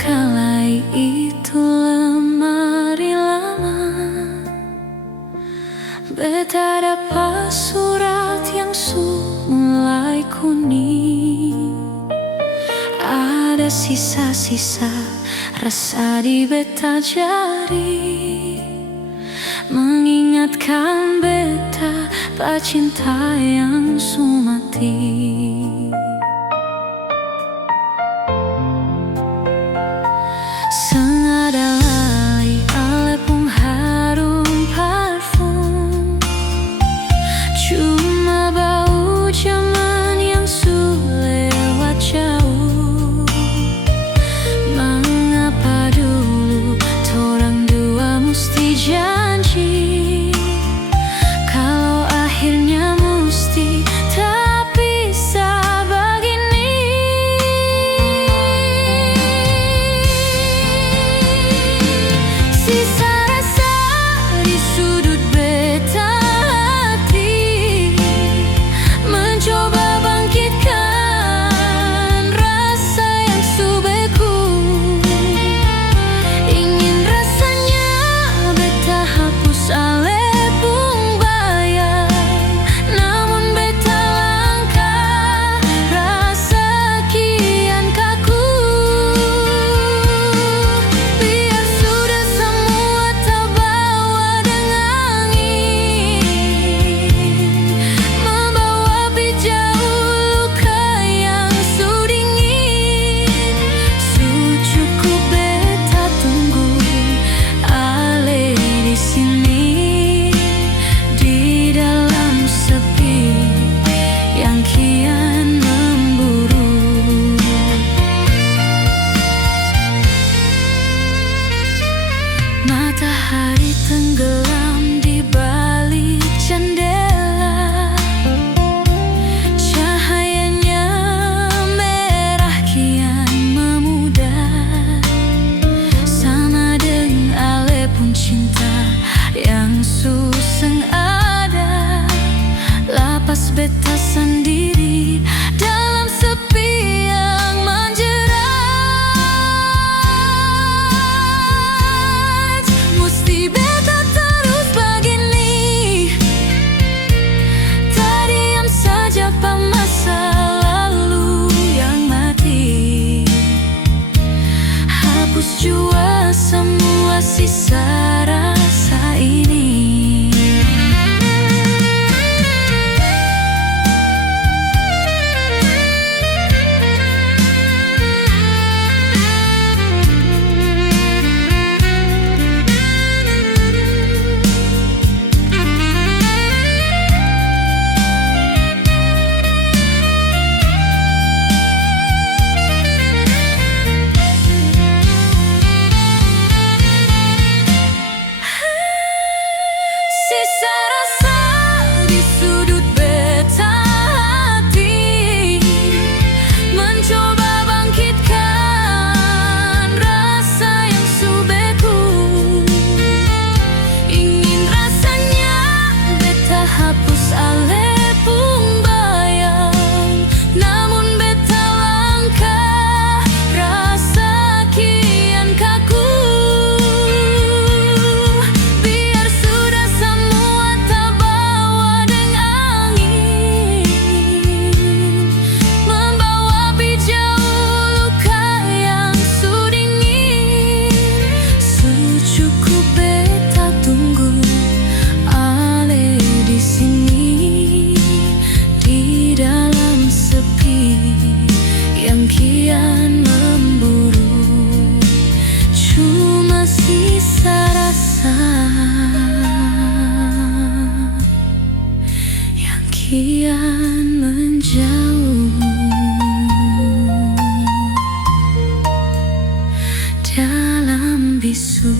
kala itu lemari lama, beta dapat surat yang mulai kuning. Ada sisa-sisa rasa di beta jari, mengingatkan beta pecinta yang mati. Senada lali ale pengharum parfum, cuma bau zaman yang lewat jauh. Mengapa dulu torang dua mesti janji, kalau akhirnya mesti tak bisa begini. Sisa rasa di sudut beta hati, mencoba bangkitkan rasa yang beku. Ingin rasanya beta hapus alepung bayang, namun beta langkah rasa kian kaku. Biar sudah semua terbawa dengan angin, membawa pi jauh luka yang dingin. Cukup beta tunggu ale di sini, di dalam sepi yang kian memburu. Matahari tenggelam di balik jendela, cahayanya merah kian memudar, sama dengan ale pun cinta yang suseng ada. Lapas beta sendiri dalam sepi yang menjerat. Mesti beta terus begini, tak diam saja pada masa lalu yang mati. Hapus jua semua sisa rasa ini. Sisa rasa di sudut beta hati, mencoba bangkitkan rasa yang beku. Ingin rasanya beta hapus alepung bayang, namun beta langkah rasa kian kaku. Biar sudah semua terbawa dengan angin, membawa pi jauh luka yang dingin. Cukup beta tunggu ale di sini, di dalam sepi yang kian memburu. Cuma sisa rasa yang kian menjauh dalam bisu.